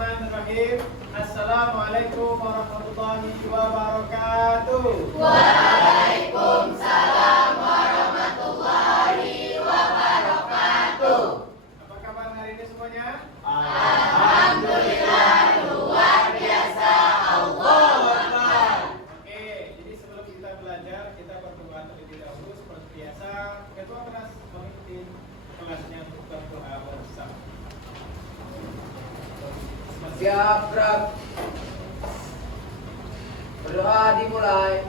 Bismillahirrahmanirrahim. Assalamualaikum warahmatullahi wabarakatuh. Waalaikumsalam warahmatullahi wabarakatuh. Apa kabar hari ini semuanya? Alhamdulillah luar biasa. Allahu Akbar. Oke, jadi sebelum kita belajar, kita berdoa terlebih dahulu seperti biasa. Ketua kelas memimpin kelasnya untuk berdoa bersama. Siap, Brak. Berdoa dimulai.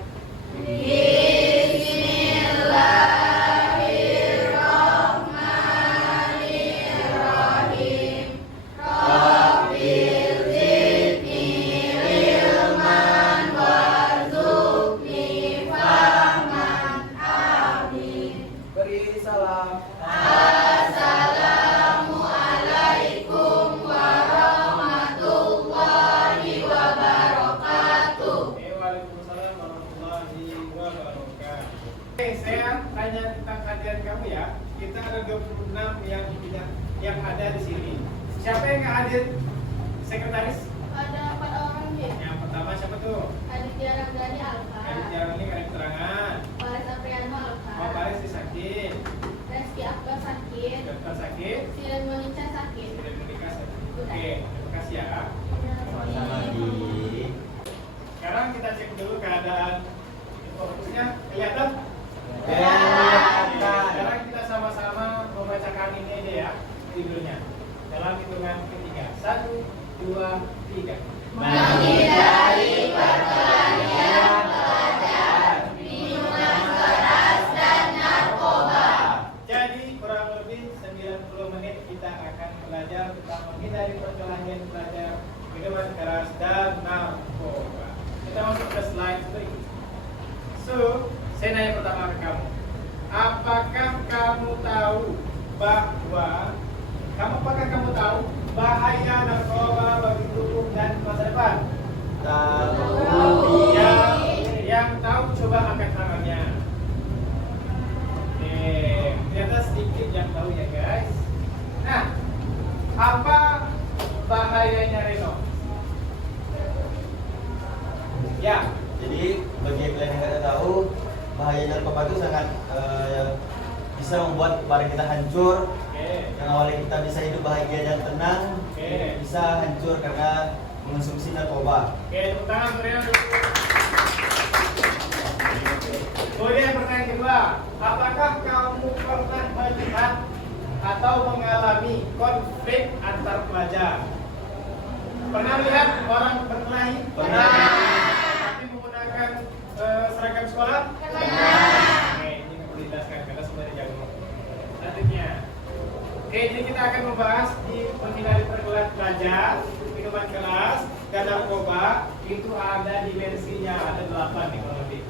Bismillahirrahmanirrahim. Rabbil zidni ilman warzuqni fahman. Amin. Beri salam. Assalamualaikum warahmatullahi wabarakatuh. Waalaikumsalam warahmatullahi wabarakatuh. Oke, saya tanya tentang hadiah kamu ya. Kita ada 26 yang ada di sini. Siapa yang nggak hadir? Sekretaris? Ada 4 orang ya. Yang pertama siapa tuh? Aditya Ramdhani Alfa. Aditya ini kan keterangan. Faris Apriano Alfa. Oh, Paris sakit. Reski Akbar sakit. Dokter sakit. Silen Monica sakit. Tidak menikah. Oke, terima kasih ya. Sekarang kita cek dulu keadaan fokusnya. Kelihatan? Sekarang kita sama-sama membacakan ini aja ya, tidurnya. Dalam hitungan ketiga. 1, 2, 3. Menghindari perkelahian pelajar, minuman keras dan narkoba. Jadi kurang lebih 90 menit kita akan belajar tentang menghindari perkelahian pelajar, minuman keras dan narkoba. Kita masuk ke slide berikut. So, saya nanya pertama ke kamu. Apakah kamu tahu bahaya narkoba bagi tubuh dan masa depan? Tahu. Yang tahu coba angkat tangannya. Oke, ternyata sedikit yang tahu ya guys. Nah, apa bahayanya Reno? Ya, Jadi bagi kalian yang tidak tahu, bahaya narkoba itu sangat bisa membuat badan kita hancur. oke, Yang awalnya kita bisa hidup bahagia dan tenang, Oke. bisa hancur karena mengonsumsi narkoba. oke, tepuk tangan untuk Reno. Kemudian pertanyaan kedua, apakah kamu pernah melihat atau mengalami konflik antar pelajar? Pernah lihat orang berkelahi? Pernah. Tapi menggunakan seragam sekolah? Pernah. Oke, ini perlu dijelaskan karena sebenarnya jago. Selanjutnya, oke, jadi kita akan membahas di menghindari perkelahian pelajar, minuman keras, dan narkoba. Itu ada dimensinya, ada 8 nih kalau lebih.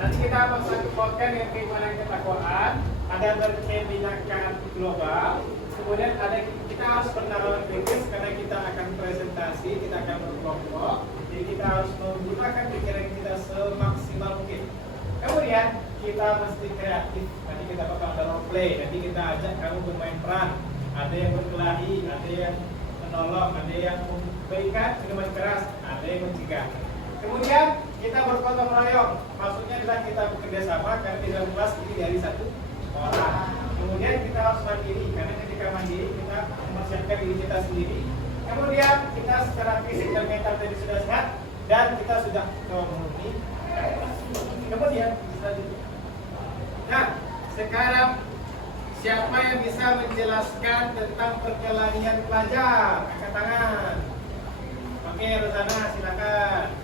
Nanti kita akan sangkutkan dengan keimanan ketakwaan, ada berkebinekaan global, kemudian ada kita harus bernalar kritis karena kita akan presentasi, kita akan berkelompok, jadi kita harus menggunakan pikiran kita semaksimal mungkin. Kemudian kita mesti kreatif, nanti kita bakal ada role play, nanti kita ajak kamu bermain peran, ada yang berkelahi, ada yang menolong, ada yang memberikan minuman keras, ada yang mencegah. Kemudian kita bergotong royong, maksudnya adalah kita bekerja sama karena di dalam kelas ini dari satu orang. Kemudian kita harus mandiri, karena ketika mandiri kita mempersiapkan diri kita sendiri. Kemudian kita secara fisik dan mental tadi sudah sehat dan kita sudah komunikasi. Kemudian selanjutnya. Nah, sekarang siapa yang bisa menjelaskan tentang perkelahian pelajar? Angkat tangan. Oke, Rosana silakan.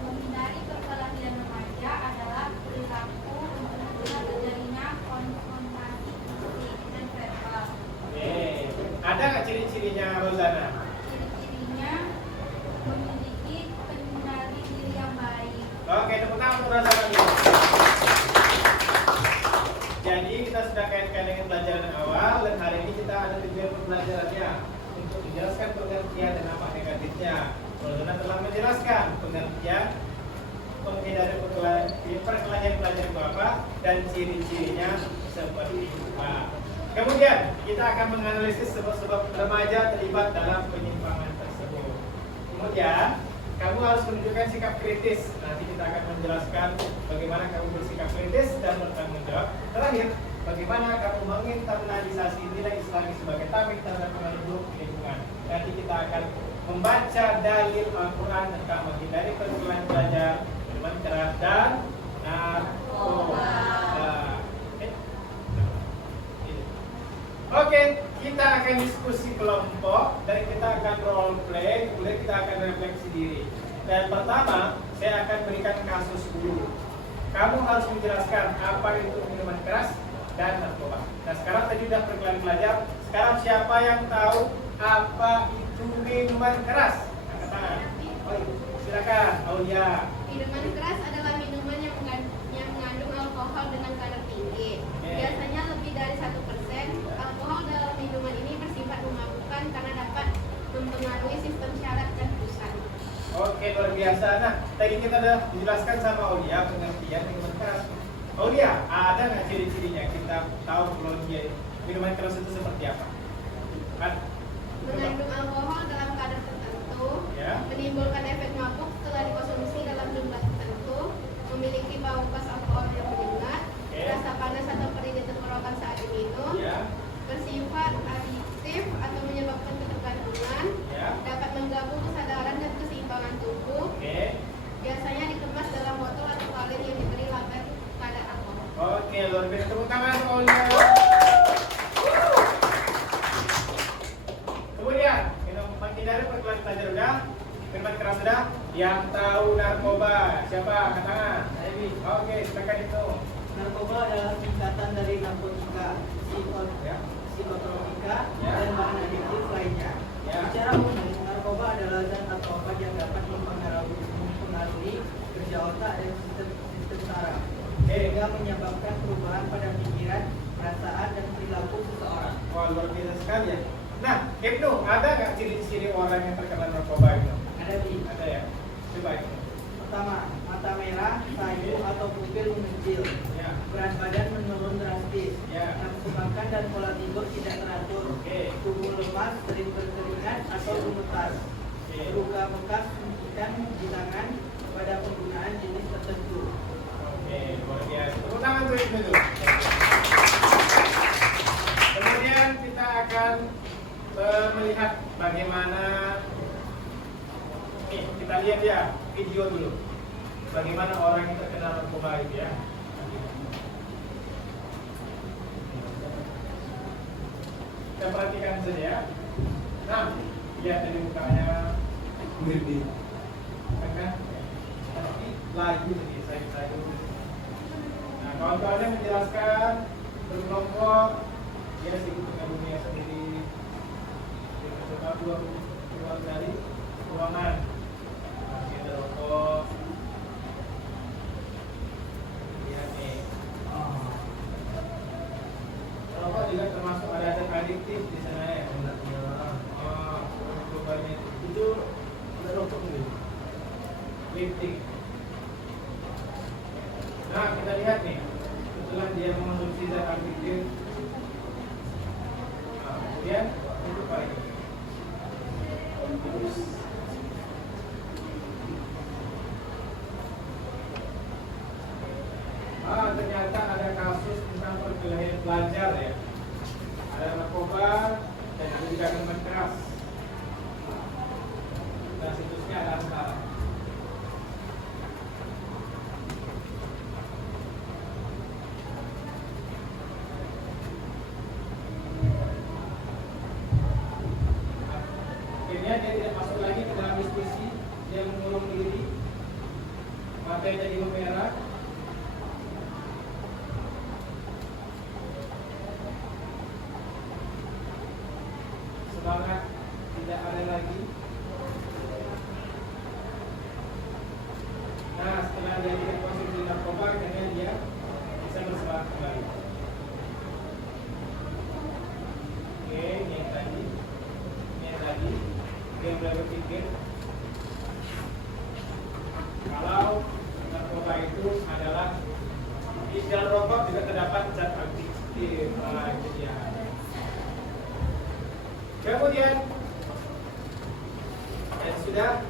Menghindari perkelahian remaja adalah perilaku untuk terjadinya konfrontasi fisik dan verbal. Oke, ada nggak ciri-cirinya Rosana? Ciri-cirinya memiliki pengendali diri yang baik. Oke, tepuk tangan untuk Rosana dulu. Jadi kita sudah kaitkan dengan pelajaran awal dan hari ini kita ada tujuan pembelajarannya untuk menjelaskan pengertian dan apa negatifnya. Rosana telah menjelaskan pengertian menghindari perkelahian pelajar itu apa dan ciri-cirinya seperti apa. Kemudian kita akan menganalisis sebab-sebab remaja terlibat dalam penyimpangan tersebut. Kemudian kamu harus menunjukkan sikap kritis. Nanti kita akan menjelaskan bagaimana kamu bersikap kritis dan bertanggung jawab. Terakhir, bagaimana kamu menginternalisasi nilai Islami sebagai tameng terhadap pengaruh buruk lingkungan. Nanti kita akan membaca dalil Al-Quran tentang menghindari pergaulan belajar, minuman keras dan narkoba. Oke, kita akan diskusi kelompok dan kita akan role play, kemudian kita akan refleksi diri. Dan pertama, saya akan berikan kasus dulu. Kamu harus menjelaskan apa itu minuman keras dan narkoba. Nah, sekarang tadi sudah perkenalan belajar. Sekarang siapa yang tahu apa itu minuman keras? Angkat tangan. Oh, silakan, Aulia. Minuman keras adalah minuman yang mengandung alkohol dengan kadar tinggi. Biasanya lebih dari 1%. Alkohol dalam minuman ini bersifat memabukkan karena dapat mempengaruhi sistem syaraf dan pusat. Oke, luar biasa. Nah, tadi kita sudah dijelaskan sama Aulia pengertian minuman keras. Aulia, ada nggak ciri-cirinya? Kita tahu kalau dia minuman keras itu seperti apa? Kan? Mengandung alkohol dalam kadar tertentu, Ya. menimbulkan efek mabuk setelah dikonsumsi dalam jumlah tertentu, memiliki bau khas alkohol yang menyengat, rasa panas atau perih di tenggorokan saat diminum, Ya. bersifat adiktif atau menyebabkan ketergantungan, Ya. dapat mengganggu kesadaran dan keseimbangan tubuh, Oke. biasanya dikemas dalam botol atau kaleng yang diberi label kadar alkohol. Oke, luar biasa. Tepuk tangan Aulia. Kemudian, menghindari pergaulan belajar udah, minuman keras sudah, yang tahu narkoba siapa? Angkat tangan. Oke, silakan itu. Narkoba adalah singkatan dari narkotika, Ya. psikotropika, Ya. dan bahan adiktif lainnya. Ya. Secara umum, narkoba adalah zat atau obat yang dapat mempengaruhi kerja otak dan sistem saraf, sehingga menyebabkan perubahan pada pikiran, perasaan, dan perilaku seseorang. Wah, luar biasa sekali ya. Nah, Ibnu, ada nggak ciri-ciri orang yang terkena narkoba itu? Ada di Ada ya? Coba Ibnu. pertama, mata merah, sayu atau pupil mengecil, Ya. berat badan menurun drastis, Ya. nafsu makan dan pola tidur tidak teratur, Oke. tubuh lemas, sering berkeringat atau gemetar, Oke. luka bekas suntikan di tangan pada penggunaan jenis tertentu. Oke, luar biasa. Tepuk tangan tuh Ibnu tuh. Kemudian kita akan melihat bagaimana nih, kita lihat ya video dulu. Bagaimana orang yang terkena narkoba itu ya. Kita perhatikan saja ya. Nah, lihat dari mukanya. Kan? Tapi lagi nih saya. Nah, kawan-kawannya menjelaskan berkelompok dia sibuk dengan dunia sendiri. Dia mencoba keluar dari ruangan. Masih ada rokok. Lihat nih. Rokok juga termasuk ada zat adiktif di sana ya. Narkobanya itu ada rokok nih. Lifting. Nah, kita lihat nih. Setelah dia mengonsumsi zat adiktif, nah, kemudian itu apa ini? Virus. Ternyata ada kasus tentang perkelahian pelajar ya. Ada narkoba dan juga minuman keras. Nah, situsnya ada sekarang. Akhirnya dia tidak masuk lagi ke dalam diskusi, dia mengurung diri, matanya jadi memerah. Semangat tidak ada lagi. Nah, setelah dia tidak konsumsi narkoba, akhirnya dia bisa bersemangat kembali. Oke, ini yang tadi. Dia mulai berpikir kalau narkoba itu adalah di dalam rokok juga terdapat zat adiktif. Nah, itu dia. Kemudian sudah.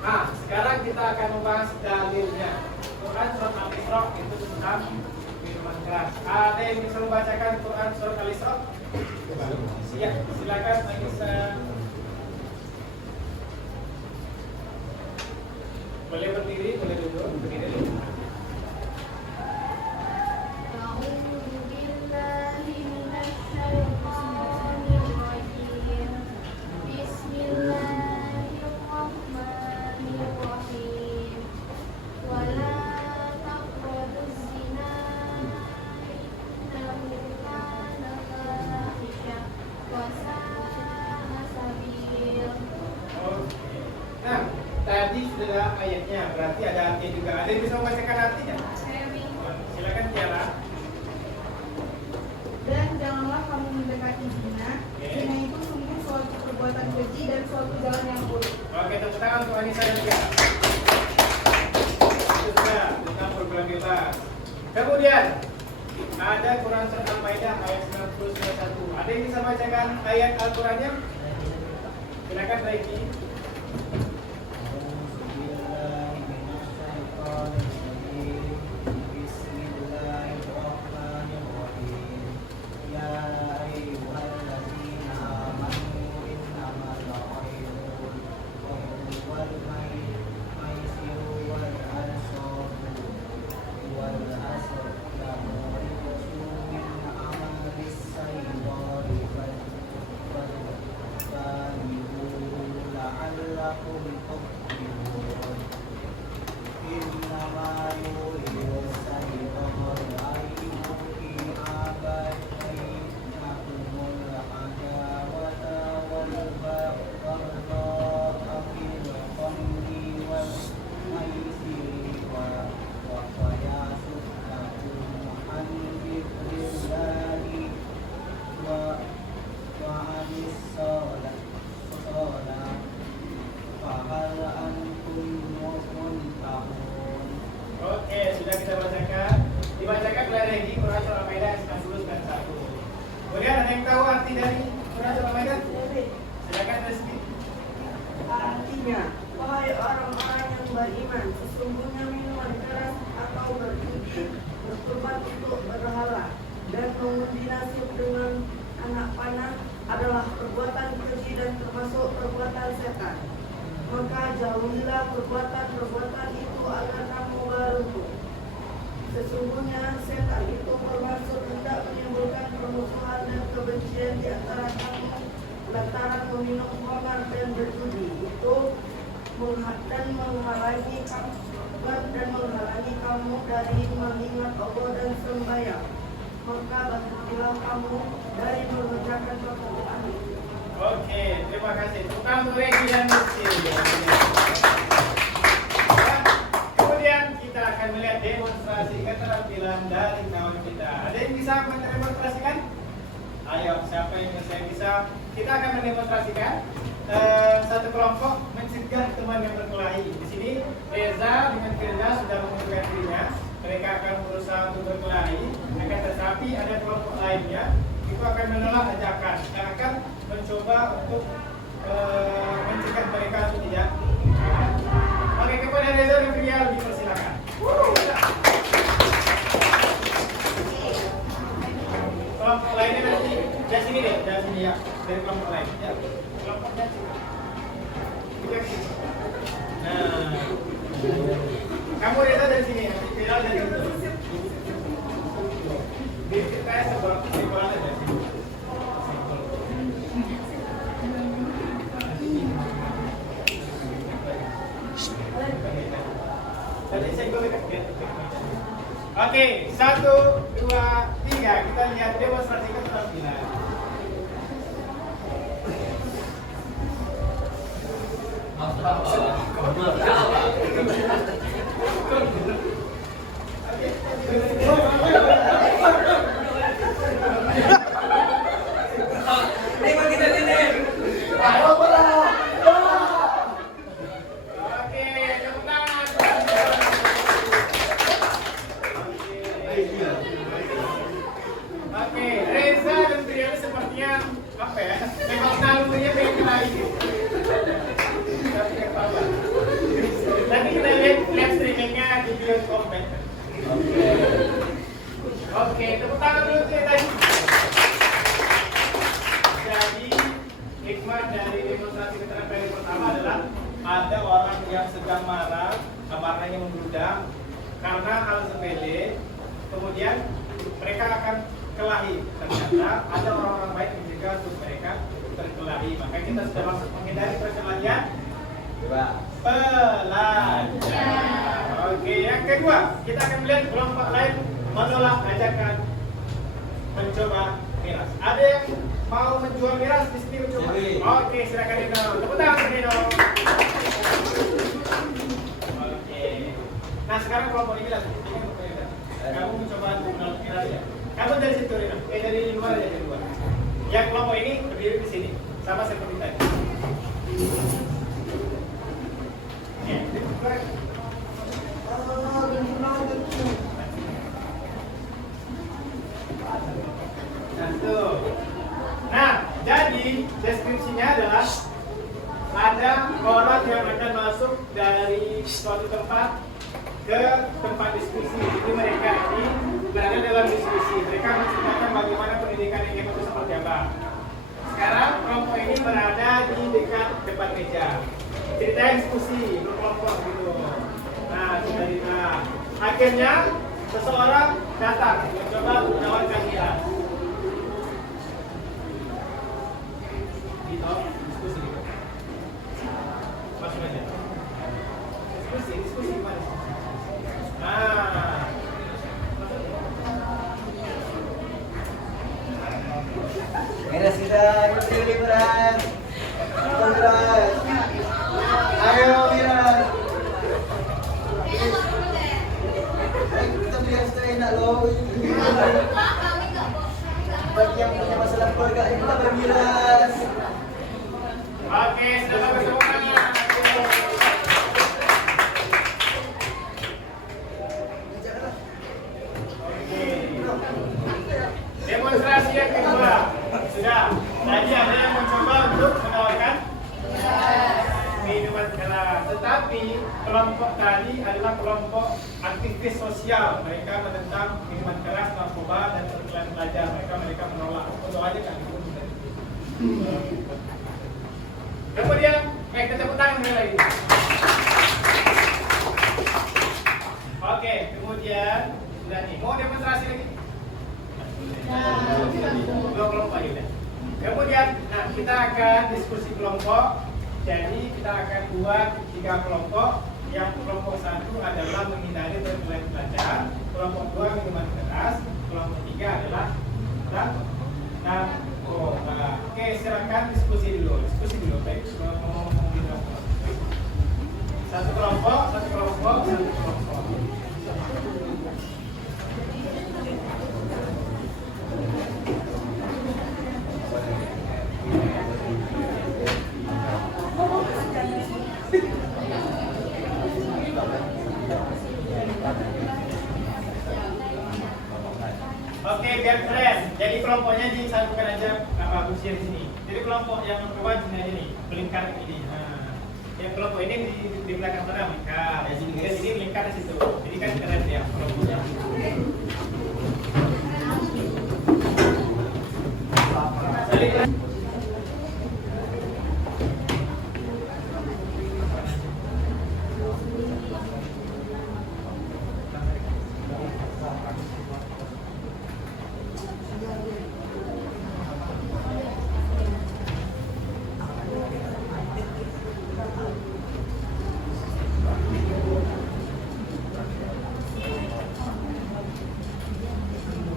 Nah, sekarang kita akan membahas dalilnya. Quran surat Al-Isra itu tentang minuman keras. Ada yang bisa membacakan Quran surat Al-Isra? Ya, silakan Anissa. Boleh berdiri, boleh duduk, berdiri dulu. Nah, tadi sudah ada ayatnya, berarti ada artinya juga. Ada yang bisa membacakan artinya? Silakan Tiara. Dan janganlah kamu mendekati zina. Zina itu sungguh suatu perbuatan keji dan suatu jalan yang buruk. Oke, tepuk tangan untuk Anissa dan Tiara. Itu sudah tentang perbuatan bebas. Kemudian ada Quran surat Al-Maidah ayat 91. Ada yang bisa bacakan ayat Al-Qurannya? Silakan Reiki. Oke, sudah kita bacakan. Dibacakan oleh Regi Quran Surah Al-Maidah ayat 90 dan 1. Kemudian ada yang tahu arti dari Quran Surah Al-Maidah? Silakan Rizky. Artinya, wahai orang-orang yang beriman, sesungguhnya minuman keras atau berjudi, berkorban untuk berhala, dan mengundi nasib dengan anak panah adalah perbuatan keji dan termasuk perbuatan setan. Maka jauhilah perbuatan-perbuatan itu agar kamu beruntung. Sesungguhnya setan itu bermaksud hendak menimbulkan permusuhan dan kebencian di antara kamu lantaran meminum khamar dan berjudi itu dan menghalangi kamu dari mengingat Allah dan sembahyang. Maka berhentilah kamu dari mengerjakan pekerjaan itu. Oke, terima kasih. Tukang Regi dan Rizky. Kemudian kita akan melihat demonstrasi keterampilan dari kawan kita. Ada yang bisa mendemonstrasikan? Ayo, siapa yang bisa? Kita akan mendemonstrasikan satu kelompok mencegah teman yang berkelahi. Di sini Reza dengan Firza sudah mengundurkan dirinya. Mereka akan berusaha untuk berkelahi. Akan tetapi ada kelompok lainnya itu akan menolak ajakan dan akan mencoba untuk mencegah mereka untuk tidak. Oke, kepada Reza dan Firza dipersilakan. Kelompok lainnya nanti dari sini deh, dari sini ya, dari kelompok lain. Ya, kelompoknya. Nah, kamu Reza dari sini, nanti Firza dari situ. Kita sekolah aja. Oke, 1, 2, 3. Kita lihat demonstrasi keterampilan. Oke, Reza dan Triana sepertinya apa ya? Memang nalurinya pengen lagi. demonstrasi keterangan yang pertama adalah ada orang yang sedang marah, amarahnya membludak karena hal sepele, kemudian mereka akan kelahi. Ternyata ada orang-orang baik yang mencegah untuk mereka berkelahi. Maka kita sudah masuk menghindari perkelahian. Pelajar. Oke, yang kedua kita akan melihat kelompok lain menolak ajakan mencoba miras. Ada yang mau menjual miras di sini mencoba? Oke, silakan Dino. Tepuk tangan untuk Dino. Oke. Nah sekarang kelompok ini lah. Kamu mencoba untuk menolak miras ya. Kamu dari situ Dino. Dari luar ya, dari luar. Yang kelompok ini berdiri di sini, sama seperti tadi. Nah, jadi deskripsinya adalah ada orang yang akan masuk dari suatu tempat ke tempat diskusi. Jadi mereka ini berada dalam diskusi. Mereka menceritakan bagaimana pendidikan yang itu seperti apa. Sekarang kelompok ini berada di dekat depan meja. Ceritanya diskusi berkelompok gitu. Nah, cerita. Akhirnya seseorang datang mencoba menawarkan miras. Diskusi gitu. Masuk aja. Diskusi gimana? Nah. Miras kita, pilih miras. Miras. Ayo miras. Kita miras itu enak loh. Bagi yang punya masalah keluarga kita bermiras. Oke, sudah bagus semuanya. Demonstrasi yang kedua sudah. Tadi ada yang mencoba untuk menawarkan minuman keras, tetapi kelompok tadi adalah kelompok aktivis sosial. Mereka menentang minuman keras, narkoba dan perkelahian pelajar. Mereka menolak. Foto aja kan? Kemudian tepuk tangan sekali lagi. Oke, kemudian sudah nih. Mau demonstrasi lagi? Dua kelompok aja udah. Kemudian, nah kita akan diskusi kelompok. Jadi kita akan buat 3 kelompok. Yang kelompok 1 adalah menghindari perkelahian pelajar. Kelompok 2 minuman keras. Kelompok 3 adalah narkoba. Oke, silakan diskusi dulu. Baik, ngomong gitu. Satu kelompok. Oke, biar keren. Jadi kelompoknya disatukan aja usia di sini. Jadi kelompok yang narkoba di sini aja nih, melingkar ini. Nah, yang kelompok ini di belakang sana melingkar. Di sini melingkar di situ. Jadi kan keren ya kelompoknya.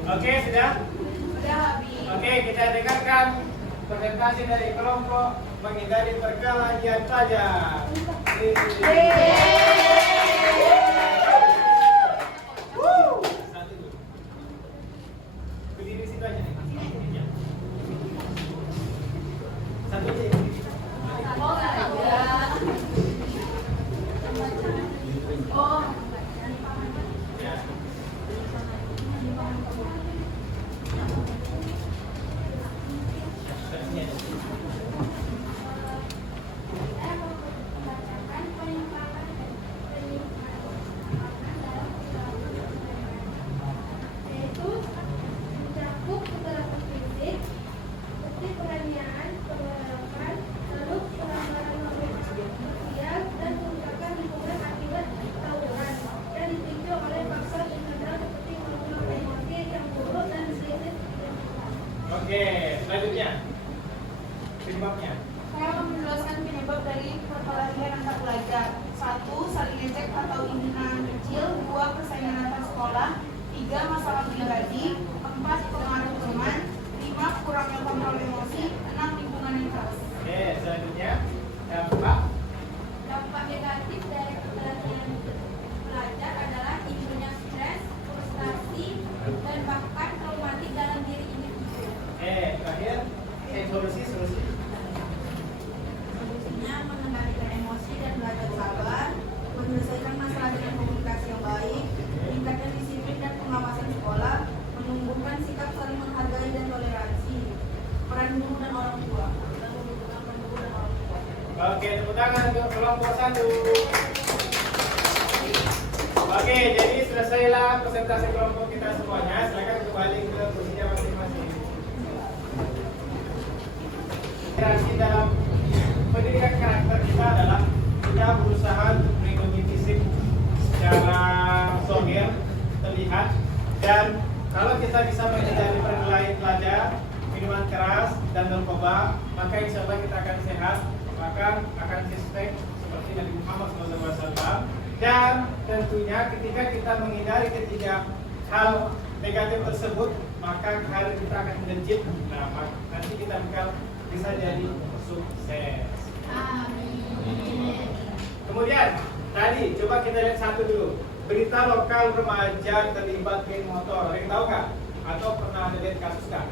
Oke, sudah? Sudah habis. Oke, kita dengarkan presentasi dari kelompok menghindari perkelahian pelajar. Satu dulu. Berdiri situ aja nih. Satu aja. Oh, Ya. Oke, tepuk tangan untuk kelompok 1. Oke, jadi selesailah presentasi kelompok kita semuanya. Silakan kembali ke kursinya masing-masing. Interaksi dalam pendidikan karakter kita adalah kita berusaha untuk melindungi fisik secara zahir terlihat, dan kalau kita bisa menghindari perkelahian pelajar, minuman keras dan narkoba, maka insya Allah kita akan sehat, maka akan suspek seperti Nabi Muhammad SAW. Dan tentunya ketika kita menghindari ketiga hal negatif tersebut, maka karir kita akan melejit. Nah, nanti kita bakal bisa jadi sukses. Amin. Kemudian tadi coba kita lihat satu dulu. Berita lokal remaja terlibat geng motor. Ada yang tahu nggak? Atau pernah ada lihat kasus nggak?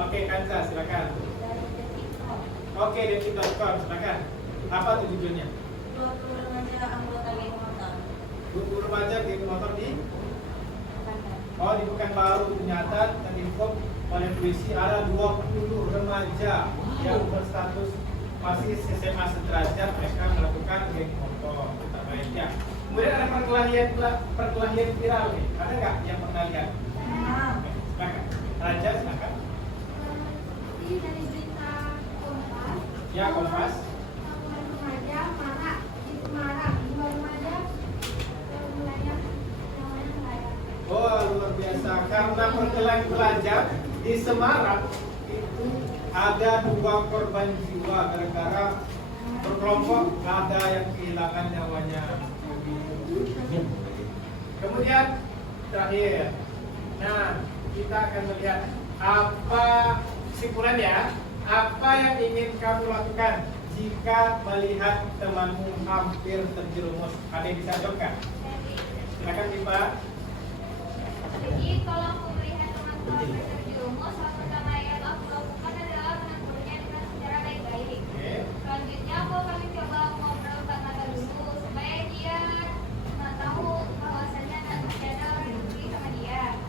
Oke, Kansa silakan. Oke, detik.com silakan. Apa tuh judulnya? 20 remaja anggota geng motor. 20 remaja geng motor di di Pekanbaru. Ternyata terinfo oleh polisi ada 20 remaja yang berstatus masih SMA sederajat, mereka melakukan geng motor. Kita baik ya. Kemudian ada perkelahian viral nih. Ada nggak yang pernah lihat? Silakan. Raja silakan. Ini dari berita Kompas. Ya, Kompas. Remaja marah di Semarang. 2 remaja wilayah namanya Selayar. Oh, luar biasa. Karena perkelahian pelajar di Semarang itu ada 2 korban jiwa gara-gara berkelompok, ada yang kehilangan nyawanya. Kemudian terakhir, nah kita akan melihat apa kesimpulannya, apa yang ingin kamu lakukan jika melihat temanmu hampir terjerumus. Ada yang bisa jawabkan? Silakan Pipa. Jadi kalau aku melihat teman-teman hampir terjerumus, hal pertama yang aku lakukan adalah menegurnya dengan secara baik-baik. Selanjutnya aku akan mencoba ngobrol mata dulu supaya dia tahu bahwasannya masih ada orang yang peduli sama dia.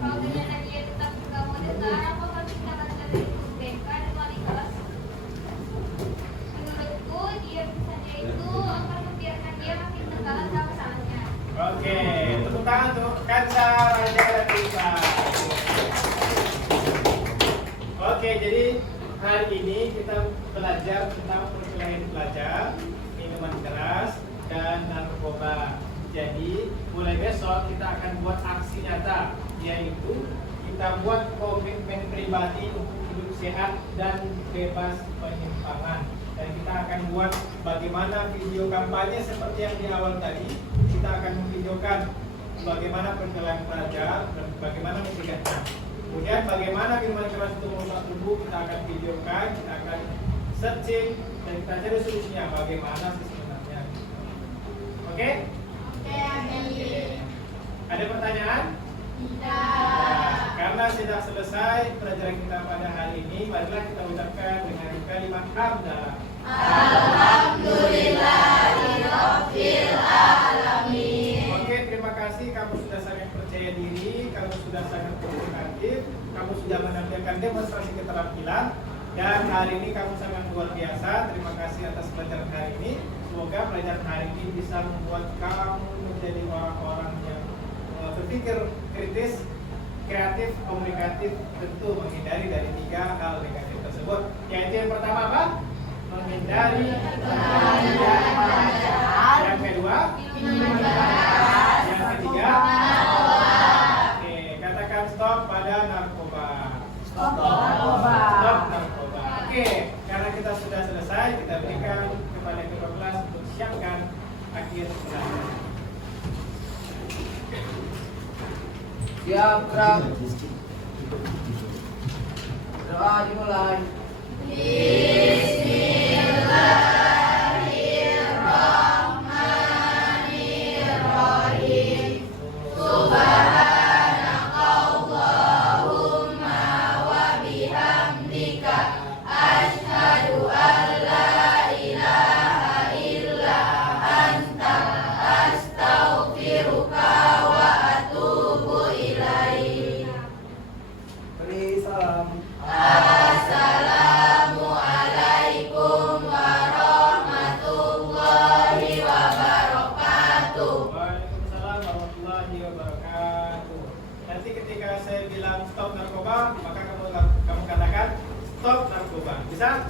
Kalau ternyata dia tetap nggak mau dengar, aku akan minta dari BK dan wali kelas. Menurutku dia bisanya itu akan membiarkan dia makin tenggelam dalam kesalahannya. Oke, tepuk tangan untuk Kansa, Raja, dan Pipa. Oke, jadi hari ini kita belajar tentang perkelahian pelajar, minuman keras, dan narkoba. Jadi mulai besok kita akan buat aksi nyata, yaitu kita buat komitmen pribadi untuk hidup sehat dan bebas penyimpangan. Dan kita akan buat bagaimana video kampanye seperti yang di awal tadi. Kita akan memvideokan bagaimana perkelahian pelajar dan bagaimana mencegahnya. Kemudian bagaimana minuman keras itu merusak tubuh, kita akan videokan, kita akan searching dan kita cari solusinya bagaimana sih sebenarnya. Oke? Oke. Ada pertanyaan? Tidak. Karena sudah selesai pelajaran kita pada hari ini, marilah kita ucapkan dengan kalimat hamdalah. Alhamdulillahirabbil alamin. Oke, terima kasih. Kamu sudah sangat percaya diri, kamu sudah sangat komunikatif, kamu sudah menampilkan demonstrasi keterampilan, dan hari ini kamu sangat luar biasa. Terima kasih atas pelajaran hari ini. Semoga pelajaran hari ini bisa membuat kamu menjadi orang-orang yang berpikir kritis, kreatif, komunikatif, tentu menghindari dari 3 hal negatif tersebut. Yaitu yang pertama apa? Menghindari perkelahian pelajar. Yang kedua, yang ketiga, oke, katakan stop pada narkoba. Stop narkoba. Stop narkoba. Oke, karena kita sudah selesai, kita berikan kepada ketua kelas untuk siapkan akhir pelajaran. Siap, gerak. Doa dimulai. Bismillahirrahmanirrahim. Subhanakallahumma wa bihamdika asyhadu an la ilaha illa anta astaghfiruka wa atubu ilaik. Beri salam. Assalamualaikum Bisa?